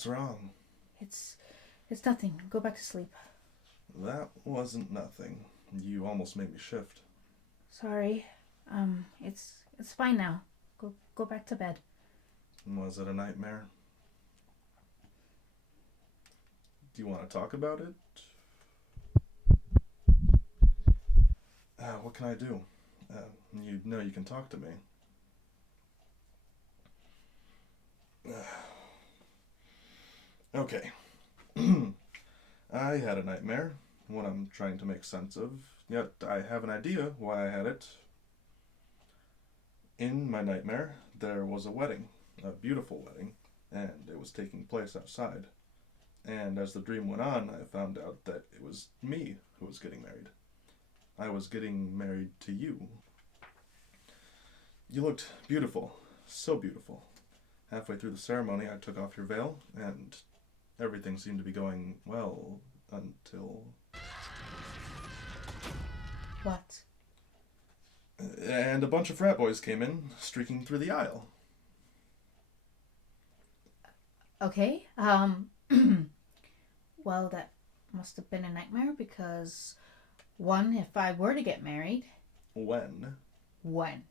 What's wrong? It's nothing. Go back to sleep. That wasn't nothing. You almost made me shift. Sorry. It's fine now. Go back to bed. Was it a nightmare? Do you want to talk about it? What can I do? You know you can talk to me. Okay. I had a nightmare, one I'm trying to make sense of, yet I have an idea why I had it. In my nightmare, there was a wedding, a beautiful wedding, and it was taking place outside. And as the dream went on, I found out that it was me who was getting married. I was getting married to you. You looked beautiful, so beautiful. Halfway through the ceremony, I took off your veil, and everything seemed to be going well until. What? And a bunch of frat boys came in, streaking through the aisle. Okay. Well, that must have been a nightmare because, one, if I were to get married. When? When?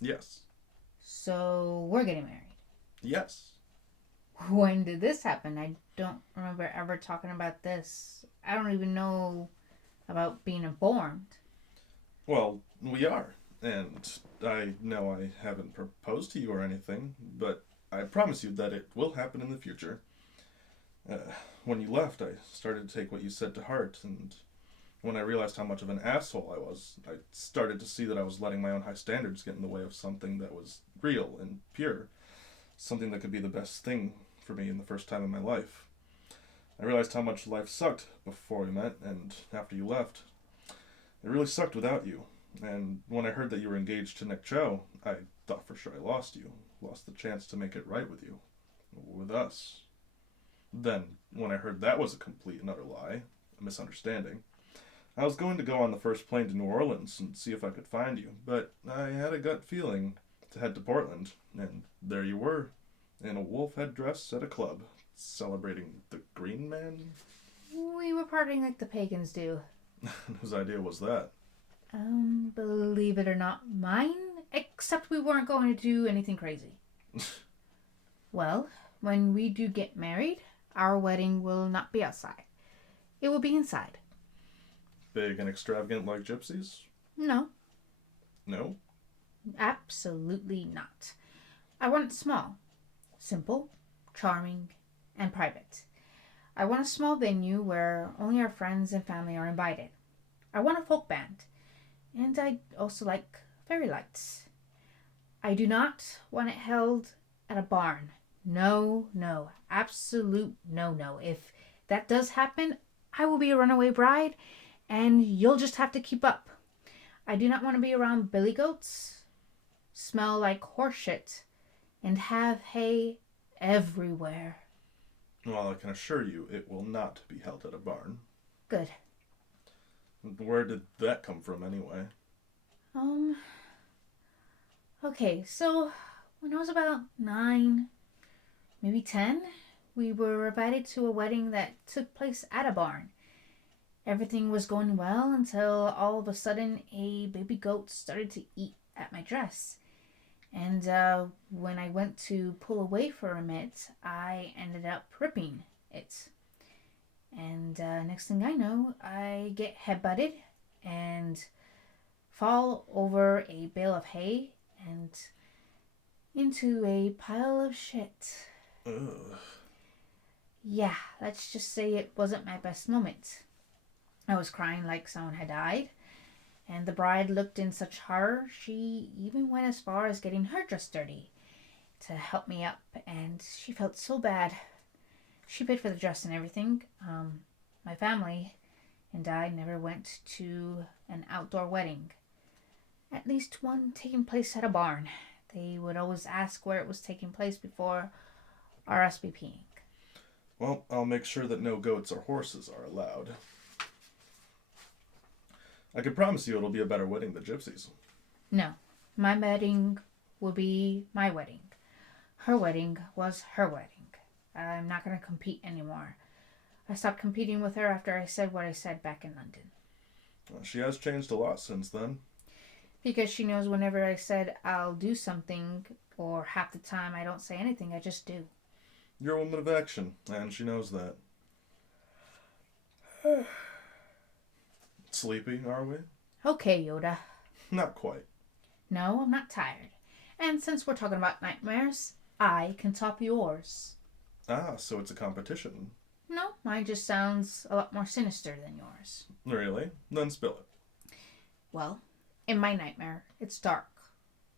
Yes. So we're getting married. Yes. When did this happen? I don't remember ever talking about this. I don't even know about being informed. Well, we are. And I know I haven't proposed to you or anything, but I promise you that it will happen in the future. When you left, I started to take what you said to heart, and when I realized how much of an asshole I was, I started to see that I was letting my own high standards get in the way of something that was real and pure, something that could be the best thing for me in the first time in my life. I realized how much life sucked before we met, and after you left. It really sucked without you, and when I heard that you were engaged to Nick Cho, I thought for sure I lost you, lost the chance to make it right with you, with us. Then, when I heard that was a complete and utter lie, a misunderstanding, I was going to go on the first plane to New Orleans and see if I could find you, but I had a gut feeling to head to Portland, and there you were, in a wolf head dress at a club, celebrating the Green Man? We were partying like the pagans do. Whose idea was that? Believe it or not, mine. Except we weren't going to do anything crazy. Well, when we do get married, our wedding will not be outside. It will be inside. Big and extravagant like gypsies? No, No? absolutely not. I want it small, simple, charming, and private. I want a small venue where only our friends and family are invited. I want a folk band, and I also like fairy lights. I do not want it held at a barn. No, no, absolute no. If that does happen, I will be a runaway bride, and you'll just have to keep up. I do not want to be around billy goats, smell like horse shit, and have hay everywhere. Well, I can assure you it will not be held at a barn. Good. Where did that come from, anyway? Okay, so when I was about 9, maybe 10, we were invited to a wedding that took place at a barn. Everything was going well until all of a sudden a baby goat started to eat at my dress. And when I went to pull away from it, I ended up ripping it. And next thing I know, I get headbutted and fall over a bale of hay and into a pile of shit. Ugh. Yeah, let's just say it wasn't my best moment. I was crying like someone had died, and the bride looked in such horror she even went as far as getting her dress dirty to help me up, and she felt so bad. She paid for the dress and everything. My family and I never went to an outdoor wedding. At least one taking place at a barn. They would always ask where it was taking place before RSVPing. Well, I'll make sure that no goats or horses are allowed. I can promise you it'll be a better wedding than Gypsy's. No, my wedding will be my wedding. Her wedding was her wedding. I'm not going to compete anymore. I stopped competing with her after I said what I said back in London. Well, she has changed a lot since then. Because she knows whenever I said I'll do something, or half the time I don't say anything, I just do. You're a woman of action, and she knows that. Sleepy, are we? Okay, Yoda. Not quite. No, I'm not tired. And since we're talking about nightmares, I can top yours. Ah, so it's a competition. No, mine just sounds a lot more sinister than yours. Really? Then spill it. Well, in my nightmare, it's dark,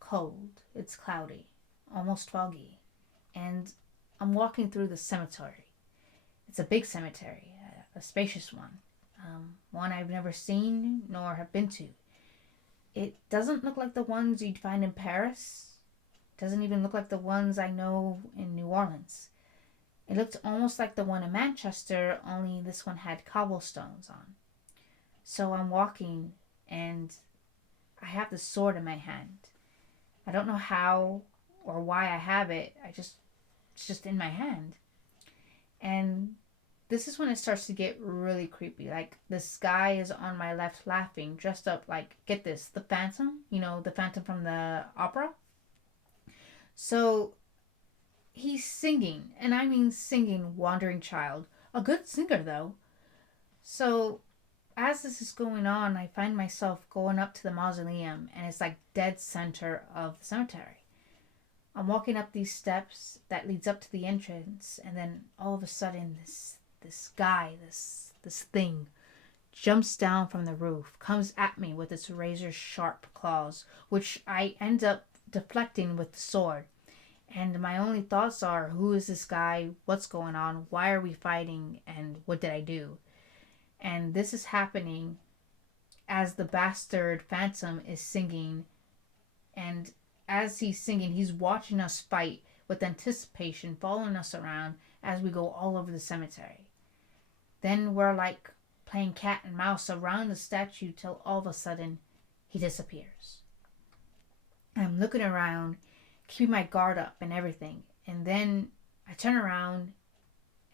cold, it's cloudy, almost foggy, and I'm walking through the cemetery. It's a big cemetery, a spacious one. One I've never seen nor have been to. It doesn't look like the ones you'd find in Paris. It doesn't even look like the ones I know in New Orleans. It looked almost like the one in Manchester, only this one had cobblestones on. So I'm walking, and I have the sword in my hand. I don't know how or why I have it. It's just in my hand. And this is when it starts to get really creepy. Like, this guy is on my left laughing, dressed up like, get this, the Phantom. You know, the Phantom from the opera. So he's singing, and I mean singing Wandering Child. A good singer, though. So as this is going on, I find myself going up to the mausoleum, and it's like dead center of the cemetery. I'm walking up these steps that leads up to the entrance, and then all of a sudden this guy, this thing, jumps down from the roof, comes at me with its razor sharp claws, which I end up deflecting with the sword. And my only thoughts are, who is this guy? What's going on? Why are we fighting? And what did I do? And this is happening as the bastard Phantom is singing. And as he's singing, he's watching us fight with anticipation, following us around as we go all over the cemetery. Then we're like playing cat and mouse around the statue till all of a sudden he disappears. I'm looking around, keeping my guard up and everything. And then I turn around,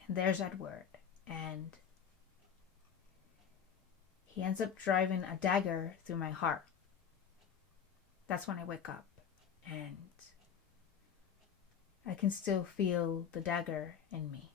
and there's Edward. And he ends up driving a dagger through my heart. That's when I wake up. And I can still feel the dagger in me.